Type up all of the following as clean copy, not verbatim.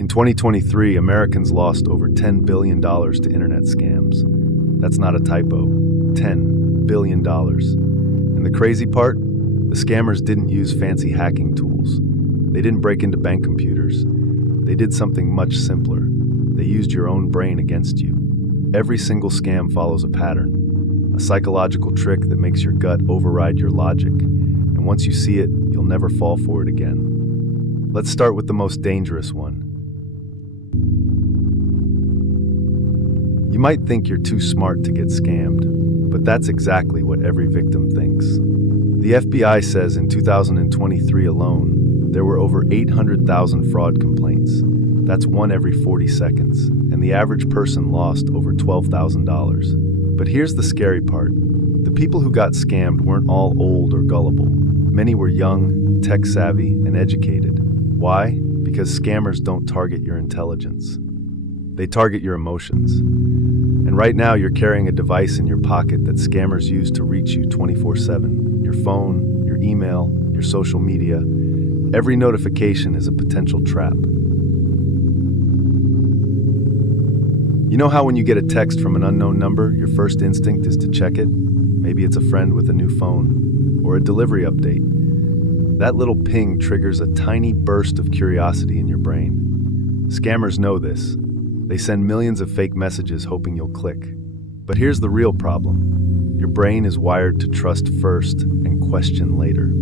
In 2023, Americans lost over $10 billion to internet scams. That's not a typo. $10 billion. And the crazy part? The scammers didn't use fancy hacking tools. They didn't break into bank computers. They did something much simpler. They used your own brain against you. Every single scam follows a pattern, a psychological trick that makes your gut override your logic. And once you see it, you'll never fall for it again. Let's start with the most dangerous one. You might think you're too smart to get scammed, but that's exactly what every victim thinks. The FBI says in 2023 alone, there were over 800,000 fraud complaints. That's one every 40 seconds, and the average person lost over $12,000. But here's the scary part. The people who got scammed weren't all old or gullible. Many were young, tech-savvy, and educated. Why? Because scammers don't target your intelligence. They target your emotions. And right now, you're carrying a device in your pocket that scammers use to reach you 24/7. Your phone, your email, your social media. Every notification is a potential trap. You know how when you get a text from an unknown number, your first instinct is to check it? Maybe it's a friend with a new phone, or a delivery update. That little ping triggers a tiny burst of curiosity in your brain. Scammers know this. They send millions of fake messages hoping you'll click. But here's the real problem. Your brain is wired to trust first and question later.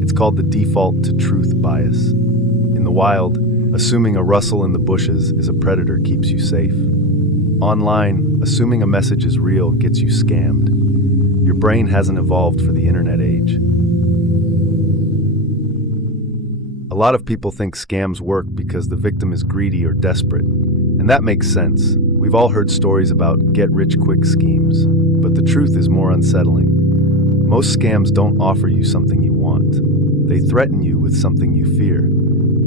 It's called the default to truth bias. In the wild, assuming a rustle in the bushes is a predator keeps you safe. Online, assuming a message is real gets you scammed. Your brain hasn't evolved for the internet age. A lot of people think scams work because the victim is greedy or desperate, and that makes sense. We've all heard stories about get-rich-quick schemes, but the truth is more unsettling. Most scams don't offer you something you want. They threaten you with something you fear.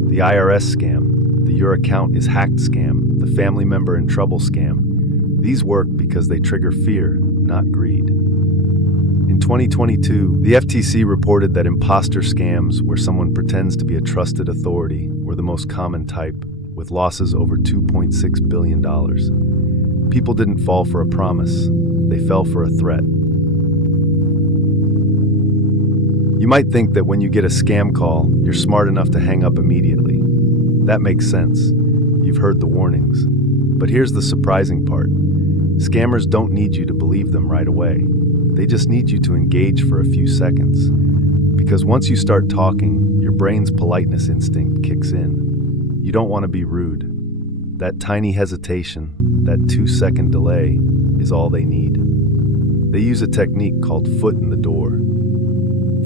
The IRS scam, the your account is hacked scam, the family member in trouble scam. These work because they trigger fear, not greed. In 2022, the FTC reported that imposter scams, where someone pretends to be a trusted authority, were the most common type, with losses over $2.6 billion. People didn't fall for a promise, they fell for a threat. You might think that when you get a scam call, you're smart enough to hang up immediately. That makes sense. You've heard the warnings. But here's the surprising part. Scammers don't need you to believe them right away. They just need you to engage for a few seconds. Because once you start talking, your brain's politeness instinct kicks in. You don't want to be rude. That tiny hesitation, that 2-second delay, is all they need. They use a technique called foot in the door.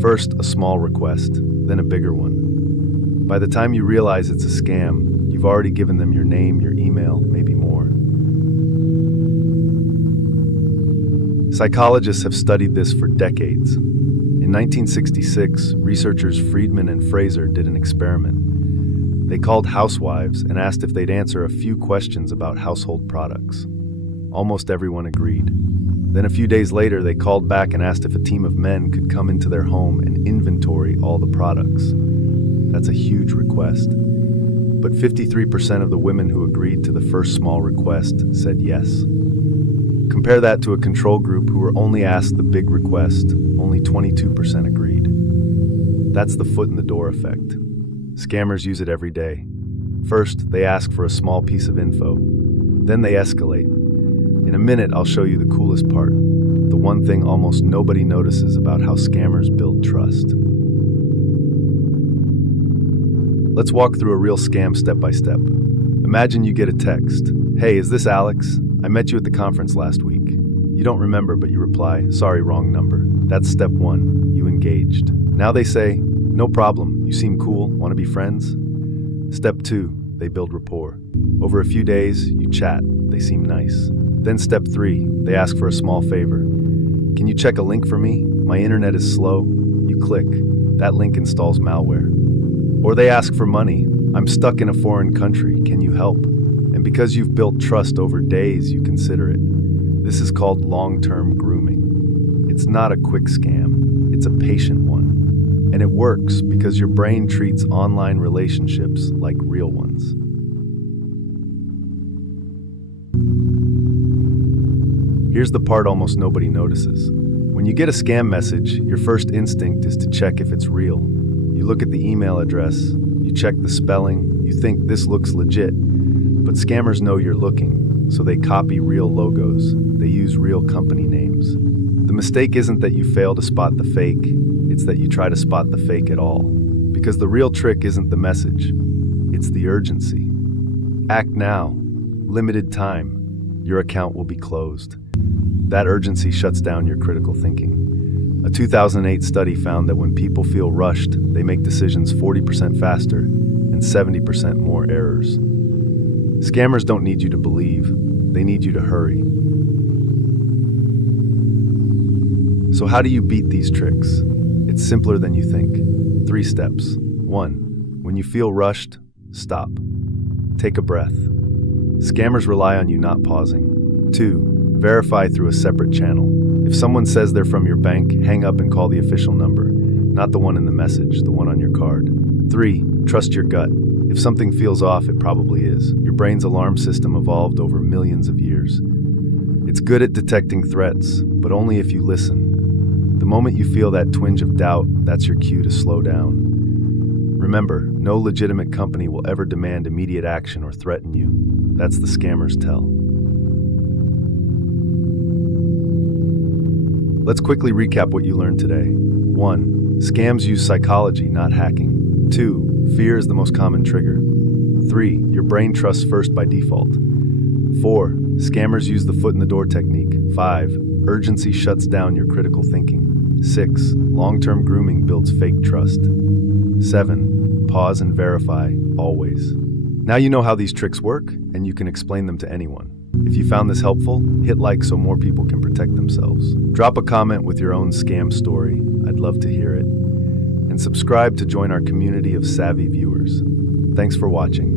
First, a small request, then a bigger one. By the time you realize it's a scam, you've already given them your name, your email, maybe more. Psychologists have studied this for decades. In 1966, researchers Friedman and Fraser did an experiment. They called housewives and asked if they'd answer a few questions about household products. Almost everyone agreed. Then a few days later, they called back and asked if a team of men could come into their home and inventory all the products. That's a huge request. But 53% of the women who agreed to the first small request said yes. Compare that to a control group who were only asked the big request. Only 22% agreed. That's the foot in the door effect. Scammers use it every day. First, they ask for a small piece of info. Then they escalate. In a minute, I'll show you the coolest part. The one thing almost nobody notices about how scammers build trust. Let's walk through a real scam step by step. Imagine you get a text. Hey, is this Alex? I met you at the conference last week. You don't remember, but you reply, sorry, wrong number. That's step one. You engaged. Now they say, no problem. You seem cool. Want to be friends? Step two, they build rapport. Over a few days, you chat. They seem nice. Then step three, they ask for a small favor. Can you check a link for me? My internet is slow. You click. That link installs malware. Or they ask for money. I'm stuck in a foreign country. Can you help? And because you've built trust over days, you consider it. This is called long-term grooming. It's not a quick scam. It's a patient one. And it works because your brain treats online relationships like real ones. Here's the part almost nobody notices. When you get a scam message, your first instinct is to check if it's real. You look at the email address, you check the spelling, you think this looks legit. But scammers know you're looking, so they copy real logos. They use real company names. The mistake isn't that you fail to spot the fake, it's that you try to spot the fake at all. Because the real trick isn't the message, it's the urgency. Act now. Limited time. Your account will be closed. That urgency shuts down your critical thinking. A 2008 study found that when people feel rushed, they make decisions 40% faster and 70% more errors. Scammers don't need you to believe, they need you to hurry. So how do you beat these tricks? It's simpler than you think. 3 steps. 1. When you feel rushed, stop. Take a breath. Scammers rely on you not pausing. 2. Verify through a separate channel. If someone says they're from your bank, hang up and call the official number, not the one in the message, the one on your card. 3. Trust your gut. If something feels off, it probably is. Your brain's alarm system evolved over millions of years. It's good at detecting threats, but only if you listen. The moment you feel that twinge of doubt, that's your cue to slow down. Remember, no legitimate company will ever demand immediate action or threaten you. That's the scammer's tell. Let's quickly recap what you learned today. 1. Scams use psychology, not hacking. 2. Fear is the most common trigger. 3. Your brain trusts first by default. 4. Scammers use the foot-in-the-door technique. 5. Urgency shuts down your critical thinking. 6. Long-term grooming builds fake trust. 7. Pause and verify, always. Now you know how these tricks work, and you can explain them to anyone. If you found this helpful, hit like so more people can protect themselves. Drop a comment with your own scam story. I'd love to hear it. And subscribe to join our community of savvy viewers. Thanks for watching.